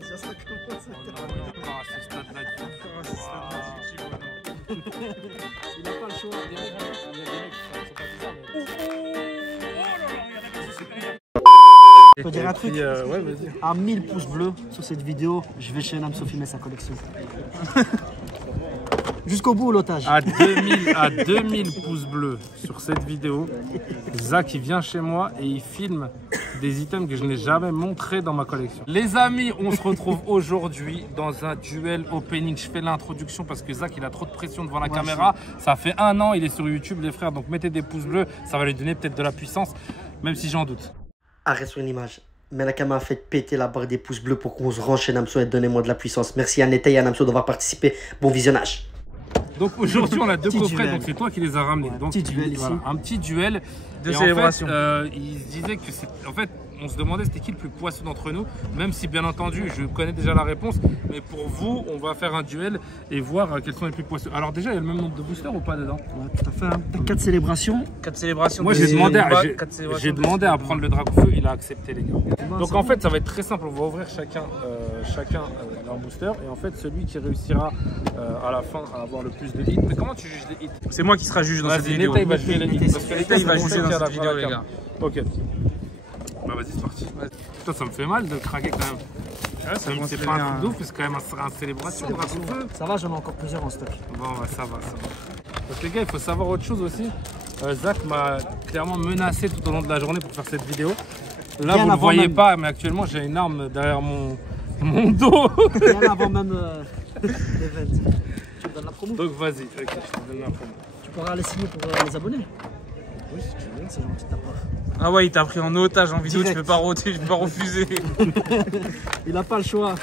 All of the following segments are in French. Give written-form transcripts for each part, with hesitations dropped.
Déjà ça commence. À ce stade-là Il n'a pas le choix. Il y a des mecs qui sont pas bizarres. Je peux dire un truc, ouais, vas-y. à 1000 pouces bleus sur cette vidéo, je vais chez Namso filmer sa collection. Jusqu'au bout l'otage. À 2000 pouces bleus sur cette vidéo, Zach il vient chez moi et il filme des items que je n'ai jamais montrés dans ma collection. Les amis, on se retrouve aujourd'hui dans un duel opening. Je fais l'introduction parce que Zach il a trop de pression devant la caméra. Ça fait 1 an, il est sur YouTube les frères, donc mettez des pouces bleus, ça va lui donner peut-être de la puissance, même si j'en doute. Arrête sur une image. Mais la caméra a fait péter la barre des pouces bleus pour qu'on se range chez Namso et donnez-moi de la puissance. Merci à Neta et à Namso d'avoir participé. Bon visionnage. Donc aujourd'hui on a deux coffrets, duel. donc c'est toi qui les as ramenés. Ouais, donc, petit duel ici. voilà, un petit duel de et célébration. En fait, il se disait que c'est... En fait, on se demandait c'était qui le plus poisseux d'entre nous, même si bien entendu je connais déjà la réponse. Mais pour vous, on va faire un duel et voir quels sont les plus poisseux. Alors déjà, il y a le même nombre de boosters ou pas dedans? Ouais, tout à fait. Hein. 4 célébrations. 4 célébrations. Moi j'ai demandé, j'ai demandé à prendre le dragon feu, il a accepté les gars. Donc en fait ça va être très simple, on va ouvrir chacun leur booster et en fait celui qui réussira à la fin à avoir le plus de hits. Mais comment tu juges les hits? C'est moi qui sera juge dans cette vidéo. Neta il va juger les hits. Parce que Neta il va juger dans cette vidéo les gars. Ok. Bah vas-y c'est parti. Putain ça me fait mal de craquer quand même. Ouais, ça C'est pas un truc de ouf, c'est quand même un célébration, dragon feu. Ça va, j'en ai encore plusieurs en stock. Bon bah, ça va. Donc les gars il faut savoir autre chose aussi. Zach m'a clairement menacé tout au long de la journée pour faire cette vidéo. Là vous ne le voyez pas mais actuellement j'ai une arme derrière mon dos. Bien avant même l'event. Tu me donnes la promo? Donc vas-y, ok, je te donne la promo. Tu pourras aller signer pour les abonnés? Oui, si tu veux, c'est gentil de ta part. Ah ouais, il t'a pris en otage en vidéo, Direct. tu peux pas refuser. Il n'a pas le choix.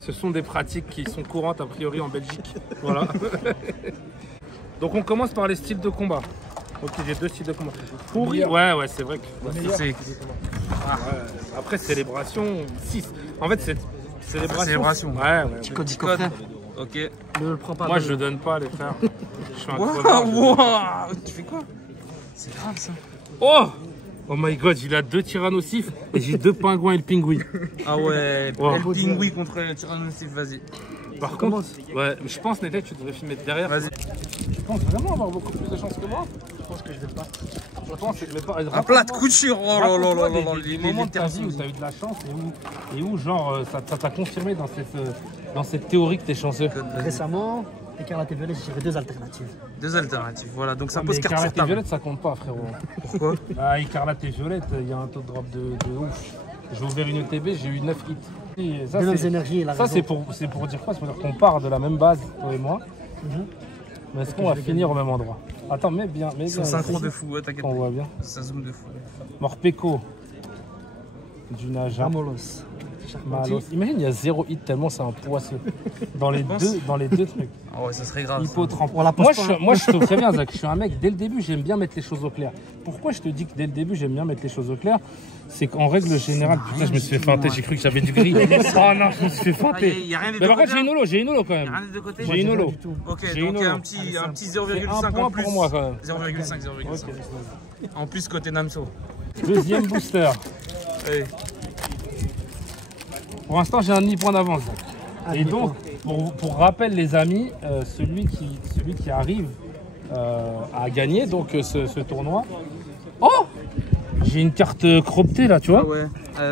Ce sont des pratiques qui sont courantes a priori en Belgique. Voilà. Donc on commence par les styles de combat. Ok, j'ai 2 styles de combat. Pourri, ouais, c'est vrai que... C'est Après, célébration, 6. En fait, c'est célébration. Ouais. Petit code du coffret. ok. Ne le prends pas. Moi, je le donne pas, les frères. Je suis un Waouh, crevard. waouh. Tu fais quoi? C'est grave ça. Oh my god, il a 2 tyrannosifs et j'ai 2 pingouins et le pingouin. Ah ouais, Wow. le pingouin contre le tyrannosaure, vas-y. Par contre, ouais, je pense, Neta, tu devrais filmer de derrière. Vas-y. Tu penses vraiment avoir beaucoup plus de chance que moi? Je pense que je vais pas. Je pense que je vais pas. Un plat de couture, oh là là là là là. Les moments de ta vie où tu as eu de la chance et où genre, ça t'a confirmé dans cette théorie que tu es chanceux. Récemment, écarlate et violet, j'ai 2 alternatives. 2 alternatives, voilà, donc ça Ouais, pose mais carte écarlate sur et table. violette, ça compte pas, frérot. Pourquoi? Bah, écarlate et violette, il y a un taux de drop de ouf. J'ai ouvert une ETB, j'ai eu 9 hits. Et ça, Les mêmes énergies et la ça raison. c'est pour dire quoi? C'est pour dire qu'on part de la même base, toi et moi. Mais est-ce qu'on va finir au même endroit? Attends, mais bien. C'est un synchro de fou, ouais, t'inquiète. On voit bien. Ça zoom de fou. Morpeko. Du Naja. Ramolos. Malos. Imagine, il y a 0 hit tellement c'est un poisseux. Dans les deux trucs. Ah ouais, ça serait grave. Hippotrampe. On la pose pas, hein. Moi, je te préviens, Zach, je suis un mec, dès le début, j'aime bien mettre les choses au clair. Pourquoi je te dis que dès le début, j'aime bien mettre les choses au clair? C'est qu'en règle générale, putain, je me suis fait feinter, j'ai cru que j'avais du gris. Oh non, je me suis fait feinter. Il y a rien des Mais deux par contre, côtés. j'ai une holo quand Il y a même. rien des deux côtés. J'ai une holo. Ok, J'ai donc une il y a holo. un petit C'est 0,5 un en point plus. pour moi quand même. 0,5. En plus côté Namso. Deuxième booster. Allez. Pour l'instant, j'ai un demi-point d'avance. Et donc, pour rappel, les amis, celui qui arrive à gagner donc, ce tournoi. Oh! J'ai une carte croptée là, tu vois? Ah ouais,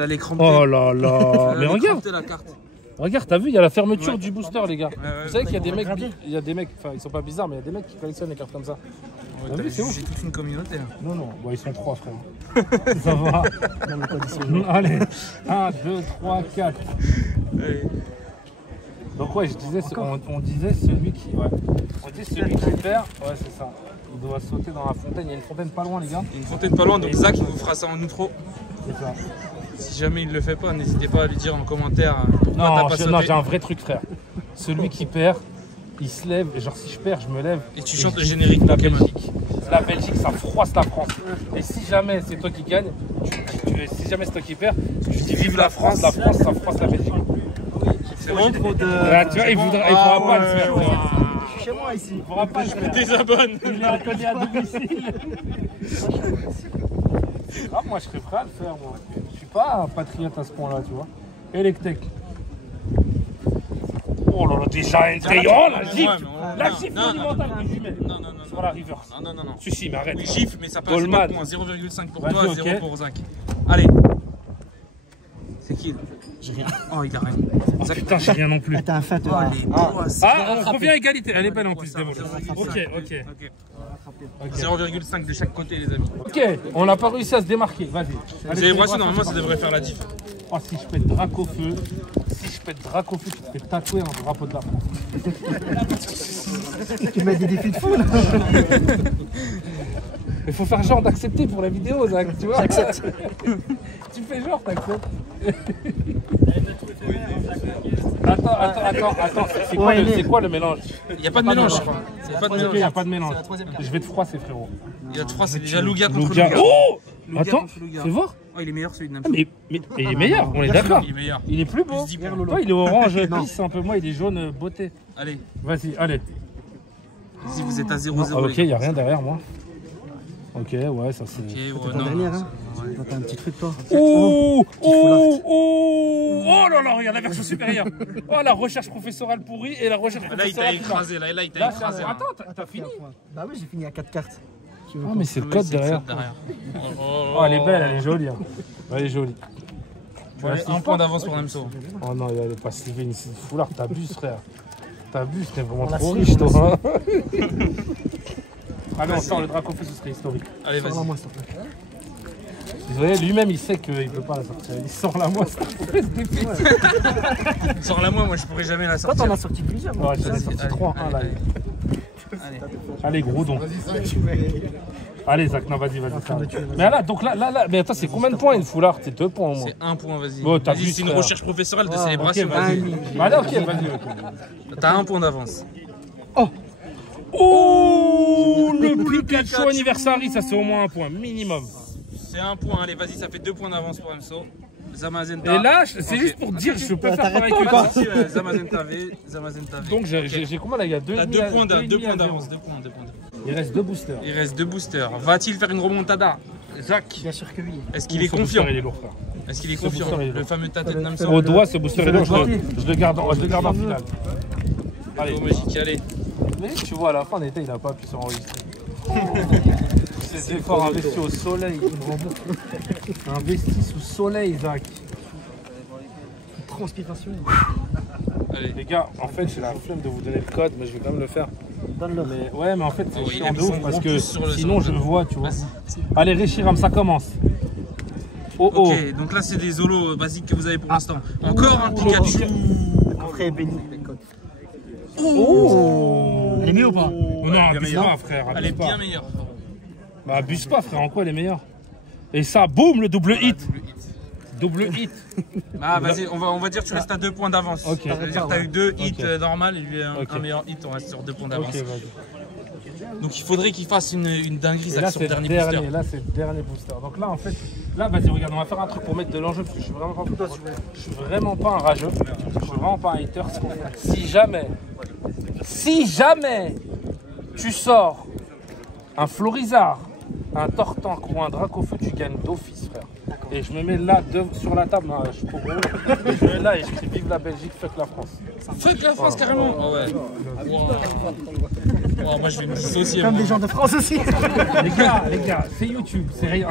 elle est crampée. Oh là là! Mais regarde! La carte. Regarde, t'as vu, il y a la fermeture du booster, les gars. ouais, Vous savez qu'il y a des on va mecs, regarder. enfin, ils sont pas bizarres, mais il y a des mecs qui collectionnent les cartes comme ça. T'as vu, c'est ouf. J'ai toute une communauté là. Non, bon, ils sont 3, frère. Ça va. Dans le code ici. Allez, 1, 2, 3, 4. Allez. Donc ouais, je disais, on disait celui qui, ouais, on dit celui qui perd, ouais c'est ça. Il doit sauter dans la fontaine. Il y a une fontaine pas loin, les gars. Il y a une fontaine pas loin, donc Zach il vous fera ça en outro. C'est ça. Si jamais il le fait pas, n'hésitez pas à lui dire en commentaire pourquoi Non, t'as pas sauté. j'ai un vrai truc, frère. Celui qui perd, il se lève. Et genre si je perds, je me lève. Et tu chantes le générique de la Pokémon. Belgique. La Belgique, ça froisse la France. Et si jamais c'est toi qui gagne, si jamais c'est toi qui perds, tu dis vive la France, ça froisse la Belgique. C'est vraiment trop de... Là, tu vois, il pourra pas le faire. Je suis chez moi ici. Il pourra pas le faire. Désabonne. Il est inconnu à domicile. Ah, moi je serais prêt à le faire, moi. Je suis pas un patriote à ce point-là, tu vois. Electek. Oh là là, déjà un taille. Oh la gifle. Ouais, La non, gifle non, monumentale que je lui mets. Non, Sur la reverse. Non. Si, mais arrête. Oui, gifle, mais ça passe Goldman. pas point. 0,5 pour Vas-y, toi, ok. 0 pour Zach. Allez. C'est qui? J'ai rien. Oh, il a rien. Oh, putain, j'ai rien non plus. T'as un fin, Oh, toi. les doigts, c'est- Ah, on revient à égalité. Elle est belle en plus, désolé. 0,5. Ok. 0,5 de chaque côté, les amis. Ok, on n'a pas réussi à se démarquer. Vas-y. Vous Allez, avez voici, normalement, ça devrait faire la diff. Oh, si je pète Dracofeu, tu te fais tatouer un drapeau de la France. Tu mets des défis de fou là. Il faut faire genre d'accepter pour la vidéo, Zach, tu vois. J'accepte. Tu fais genre, t'acceptes. Attends, c'est quoi le mélange? Il n'y a pas de mélange, je crois. C'est pas de Ok, il mélange. n'y a pas de mélange. Je vais te froisser, frérot. Il y a 3, c'est déjà Louga contre Louga. Louga. Oh Louga Attends, contre Louga. fais voir. Oh, il est meilleur celui de Ah, Namso. mais il est meilleur, on est d'accord. Il est meilleur. Il est plus beau. Plus 10 points. Toi, il est orange lisse un peu, moi, il est jaune beauté. Allez, Vas-y, allez. ici vous êtes à Ah, 0-0. ok, il n'y a rien derrière moi. Ok, ouais, ça c'est. Ok, ouais, non. Dernière, hein. T'as un petit truc, toi. Oh là là, regarde la version supérieure. Oh, la recherche professorale pourrie et la recherche Là, il t'a professorale. écrasé. Là, il t'a Là, écrasé. attends, t'as fini? Bah oui, j'ai fini à 4 cartes. Ah, mais c'est le code derrière. Oh, Oh, elle est belle, elle est jolie. Hein. Elle est jolie. Tu Ouais, la un point d'avance pour Namso. Oh non, elle est pas slivée une foulard, t'abuses, frère. T'abuses, t'es vraiment trop riche, toi. Hein. Allez, on sort le Dracofeu, ce serait historique. Allez, vas-y. Moi, s'il te plaît. Vous voyez, lui-même, il sait qu'il peut pas la sortir. Il sort la moi, ça. Sors-la moi je pourrais jamais la Toi, sortir. t'en as sorti plusieurs. Ouais, j'en ai sorti Allez, 3 1 là. Allez. Allez, gros don. Allez, Zach, non, vas-y. ça va. Mais là, donc là, mais attends, c'est combien de points une foulard? C'est 2 points au moins. C'est 1 point, vas-y. Oh, t'as Vas-y, vu, c'est une frère. recherche professionnelle de Ok, célébration, vas-y. vas-y. Allez, ok, vas-y. T'as 1 point d'avance. Oh, le Pikachu Anniversary, ça c'est au moins 1 point, minimum. C'est 1 point, allez, vas-y, ça fait 2 points d'avance pour Namso. Zamazenta. Et là, c'est Ok. juste pour dire, je peux faire t'arrêtes pareil pas, que toi. Zamazenta V, Zamazenta V. Donc j'ai combien là? Il y a 2 T'as 2 points d'avance, 2 points. Il reste 2 boosters. Il reste 2 boosters. Va-t-il faire une remontada? Zach, Bien sûr que oui. est-ce qu'il est Ce confiant? booster, il est lourd, frère. Est-ce qu'il est Ce confiant? booster, il est Le lourd. fameux tâté de Namso. Au doigt, ce booster est lourd, doigt. je le garde en finale. Allez. Au magique, allez. Mais tu vois, à la fin, il n'a pas appuyé sur enregistrer. Ces efforts investis au soleil. Investis sous soleil, Zach. Transpiration. Allez. Les gars, en fait, j'ai la flemme de vous donner le code, mais je vais quand même le faire. Donne-le. Mais ouais, mais en fait, c'est Oh, il chiant a de mis son ouf parce gros que pouce sur le sinon sol. je le vois, tu vois. Vas-y. Allez, Reshiram, ça commence. Oh oh. Ok, donc là c'est des zolos basiques que vous avez pour l'instant. Encore un Pikachu. Après, béni. Oh. Elle est mieux ou pas? Oh non, abuse meilleure. pas, frère. Elle est Abuse pas. bien meilleure. Bah, abuse pas, frère. En quoi elle est meilleure? Et ça, boum, le double hit. Double hit. Ah vas-y, on va dire que tu restes à 2 points d'avance. Ok. Ça veut dire que tu as eu 2 hits Ok. normales et lui un Ok. meilleur hit, on reste sur 2 points Ok, d'avance. vas-y. Donc il faudrait qu'il fasse une dinguerie Et Zach, là, sur c'est le le dernier dernier. booster. Là, c'est le dernier booster. Donc là, en fait, là, vas-y, regarde, on va faire un truc pour mettre de l'enjeu parce que je suis vraiment pas un rageux. Je suis vraiment pas un hater. Si jamais tu sors un Florizard, un Tortank ou un Dracofeu, tu gagnes d'office, frère. Et je me mets là sur la table, non, je suis trop gros. Et je me mets là et je crie vive la Belgique, fuck la France. Fuck la France carrément. Oh ouais. Wow, moi je vais me dissocier. Comme moi. des gens de France aussi. Les gars, c'est YouTube, c'est rien.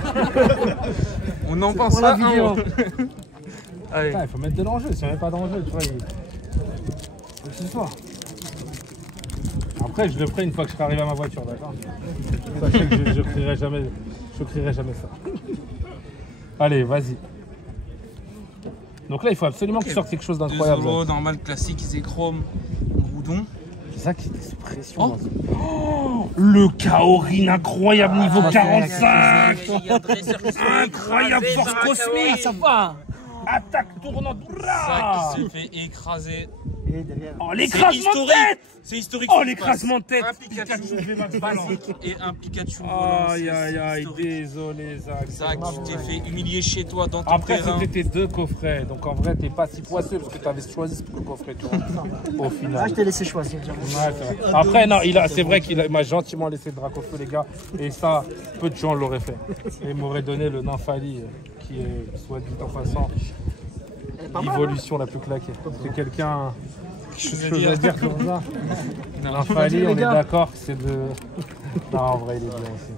On en pense Pour la pas un vidéo. mot. Allez. Putain, il faut mettre de l'enjeu, si on met pas d'enjeu, tu vois. Faut que ce soit. Après, je le ferai une fois que je serai arrivé à ma voiture, d'accord? Sachez que je crierai jamais ça. Allez, vas-y. Donc là, il faut absolument que tu sortes quelque chose Deux d'incroyable. solos, normal, classique, Zéchrome, Groudon. Zach, il était sous pression. Oh, le Kaorin incroyable niveau 45. Incroyable force cosmique. Ça va. Attaque tournante. Zach qui se fait écraser. Et derrière. Oh, C'est l'écrasement de historique. tête. C'est historique. Oh, ce qui se l'écrasement de passe. tête. Un Pikachu VMAX volant. et un Pikachu volant. Aïe, c'est aïe, aïe, historique. désolé, Zach. Zach, tu t'es fait humilier chez toi dans ton Après, terrain. c'était tes 2 coffrets, donc en vrai, t'es pas si poisseux parce que t'avais choisi ce coffret, tu vois, au Ah, final. je t'ai laissé choisir. Ouais, c'est vrai. Après, non, c'est vrai qu'il m'a gentiment laissé le Dracofeu, les gars, et ça, peu de gens l'auraient fait. Et il m'aurait donné le Nymphali, qui est, soit dit en passant, l'évolution la plus claquée. C'est quelqu'un chose à dire sur ça. Non, Fali, on est d'accord que c'est de... Non, en vrai, il est bien aussi.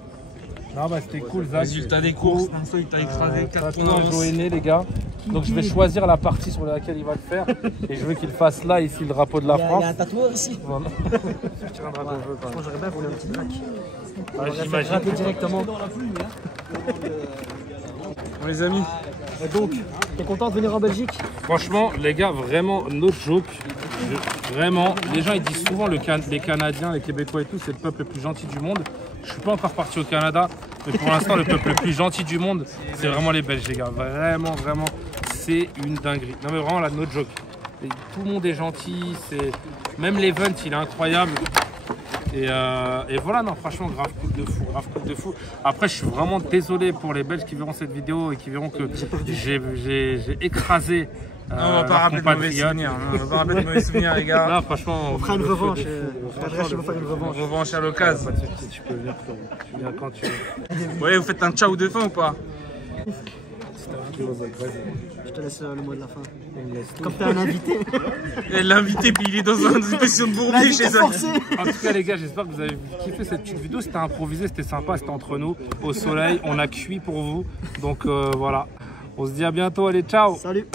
Non, bah c'était cool, Zach. Résultat des courses, Namso il t'a écrasé 4 points d'avance. Joéné, les gars. Donc je vais choisir la partie sur laquelle il va le faire. Et je veux qu'il fasse là, ici, le drapeau de la France. Il y a un tatoueur ici. Voilà. Franchement, j'aurais bien voulu un petit track. J'imagine. Rater directement. Bon, les amis, Donc, t'es content de venir en Belgique? Franchement, les gars, vraiment, no joke. Vraiment, les gens ils disent souvent les Canadiens, les Québécois et tout, c'est le peuple le plus gentil du monde. Je suis pas encore parti au Canada, mais pour l'instant, le peuple le plus gentil du monde, c'est vraiment les Belges, les gars. Vraiment, vraiment, c'est une dinguerie. Non, mais vraiment, la no joke. Et tout le monde est gentil, même l'event, il est incroyable. Et voilà, non, franchement, grave coup de fou. Après, je suis vraiment désolé pour les Belges qui verront cette vidéo et qui verront que j'ai écrasé. on va pas rappeler de mauvais souvenirs. On va pas rappeler de mauvais souvenirs, les gars. Là, franchement, On fera une revanche. je vais faire une revanche. Revanche à l'occasion. Tu peux venir, tu viens quand tu veux. Ouais, vous faites un ciao de fin ou pas? Je te laisse le mot de la fin. Comme t'es un invité. L'invité, puis il est dans une position de bourbier chez eux. En tout cas, les gars, j'espère que vous avez kiffé cette petite vidéo. C'était improvisé, c'était sympa, c'était entre nous, au soleil. On a cuit pour vous. Donc voilà. On se dit à bientôt. Allez, ciao! Salut!